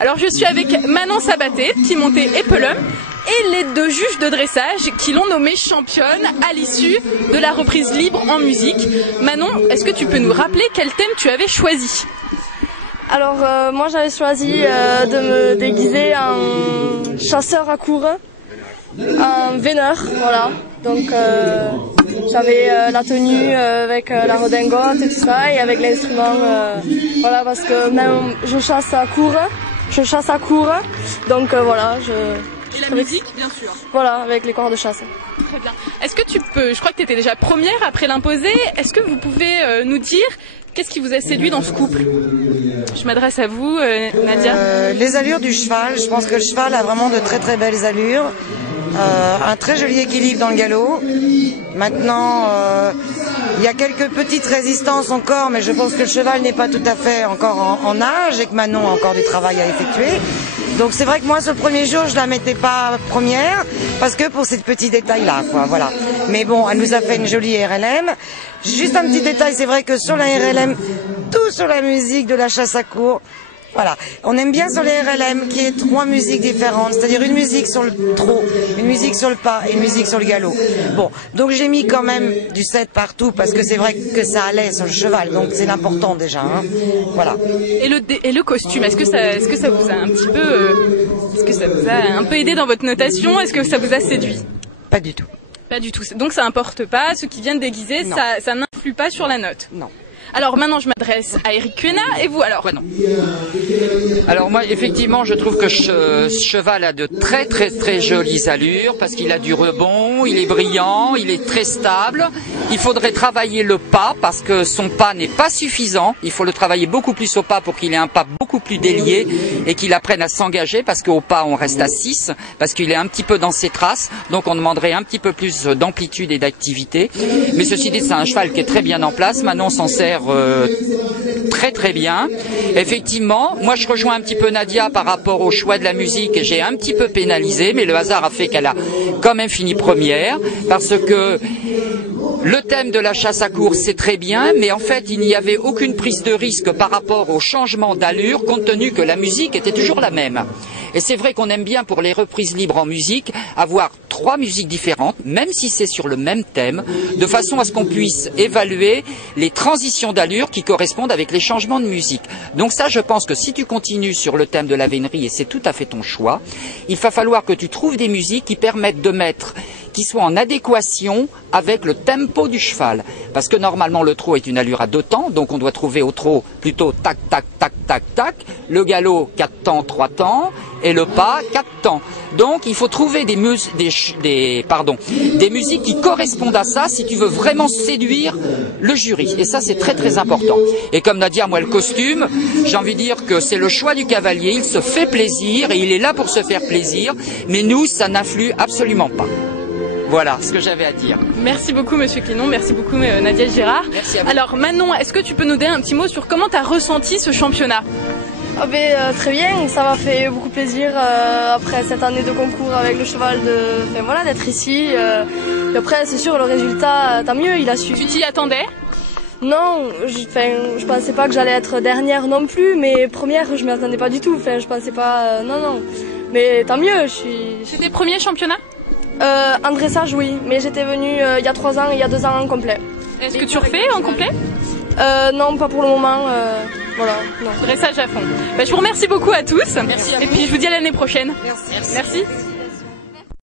Alors je suis avec Manon Sabaté, Timothée et Pelum, et les deux juges de dressage qui l'ont nommée championne à l'issue de la reprise libre en musique. Manon, est-ce que tu peux nous rappeler quel thème tu avais choisi? Alors moi j'avais choisi de me déguiser en chasseur à courre, un veineur, voilà. Donc j'avais la tenue avec la redingote et tout ça, et avec l'instrument, voilà, parce que même je chasse à courre, donc voilà, Et la musique, bien sûr. Voilà, avec les corps de chasse. Très bien. Est-ce que tu peux, je crois que tu étais déjà première après l'imposé, est-ce que vous pouvez nous dire qu'est-ce qui vous a séduit dans ce couple? Je m'adresse à vous, Nadia. Les allures du cheval, je pense que le cheval a vraiment de très très belles allures. Un très joli équilibre dans le galop. Maintenant, il y a quelques petites résistances encore, mais je pense que le cheval n'est pas tout à fait encore en âge et que Manon a encore du travail à effectuer. Donc c'est vrai que moi, ce premier jour, je la mettais pas première parce que pour ces petits détails-là, quoi. Voilà. Mais bon, elle nous a fait une jolie RLM. Juste un petit détail, c'est vrai que sur la RLM, tout sur la musique de la chasse à courre. Voilà, on aime bien sur les RLM qu'il y ait 3 musiques différentes, c'est-à-dire une musique sur le trot, une musique sur le pas et une musique sur le galop. Bon, donc j'ai mis quand même du 7 partout parce que c'est vrai que ça allait sur le cheval, donc c'est l'important déjà. Hein. Voilà. Et le costume, est-ce que ça vous a un petit peu, est-ce que ça vous a un peu aidé dans votre notation? Est-ce que ça vous a séduit? Pas du tout. Pas du tout. Donc ça importe pas, ceux qui viennent déguiser, ça n'influe pas sur la note. Non. Alors maintenant je m'adresse à Eric Cuena, et vous alors? Ouais, non. Alors moi effectivement je trouve que ce cheval a de très très très jolies allures parce qu'il a du rebond, il est brillant, il est très stable. Il faudrait travailler le pas parce que son pas n'est pas suffisant. Il faut le travailler beaucoup plus au pas pour qu'il ait un pas beaucoup plus délié et qu'il apprenne à s'engager parce qu'au pas on reste à 6 parce qu'il est un petit peu dans ses traces. Donc on demanderait un petit peu plus d'amplitude et d'activité. Mais ceci dit c'est un cheval qui est très bien en place. Manon s'en sert très très bien. Effectivement, moi je rejoins un petit peu Nadia par rapport au choix de la musique et j'ai un petit peu pénalisé, mais le hasard a fait qu'elle a quand même fini première parce que le thème de la chasse à courre c'est très bien, mais en fait il n'y avait aucune prise de risque par rapport au changement d'allure compte tenu que la musique était toujours la même. Et c'est vrai qu'on aime bien pour les reprises libres en musique avoir 3 musiques différentes, même si c'est sur le même thème, de façon à ce qu'on puisse évaluer les transitions d'allure qui correspondent avec les changements de musique. Donc ça, je pense que si tu continues sur le thème de la vénerie, et c'est tout à fait ton choix, il va falloir que tu trouves des musiques qui permettent de mettre, qui soient en adéquation avec le tempo du cheval. Parce que normalement le trot est une allure à 2 temps, donc on doit trouver au trot plutôt tac, tac, tac, tac, tac, le galop 4 temps, 3 temps, et le pas 4 temps. Donc il faut trouver des musiques qui correspondent à ça si tu veux vraiment séduire le jury. Et ça c'est très très important. Et comme Nadia, moi le costume, j'ai envie de dire que c'est le choix du cavalier, il se fait plaisir et il est là pour se faire plaisir, mais nous ça n'influe absolument pas. Voilà ce que j'avais à dire. Merci beaucoup Monsieur Clinon, merci beaucoup Nadia Girard. Merci à vous. Alors Manon, est-ce que tu peux nous donner un petit mot sur comment tu as ressenti ce championnat? Très bien, ça m'a fait beaucoup plaisir après cette année de concours avec le cheval d'être ici. Et après c'est sûr le résultat, tant mieux, il a su. Tu t'y attendais? Non, je pensais pas que j'allais être dernière non plus, mais première je m'y attendais pas du tout. Je pensais pas, non. Mais tant mieux, C'est tes premiers championnats? En dressage oui, mais j'étais venue il y a 3 ans et il y a 2 ans en complet. Est-ce que tu refais en complet? Non, pas pour le moment. Voilà, non. Dressage à fond. Je vous remercie beaucoup à tous. Merci à vous. Et puis je vous dis à l'année prochaine. Merci. Merci.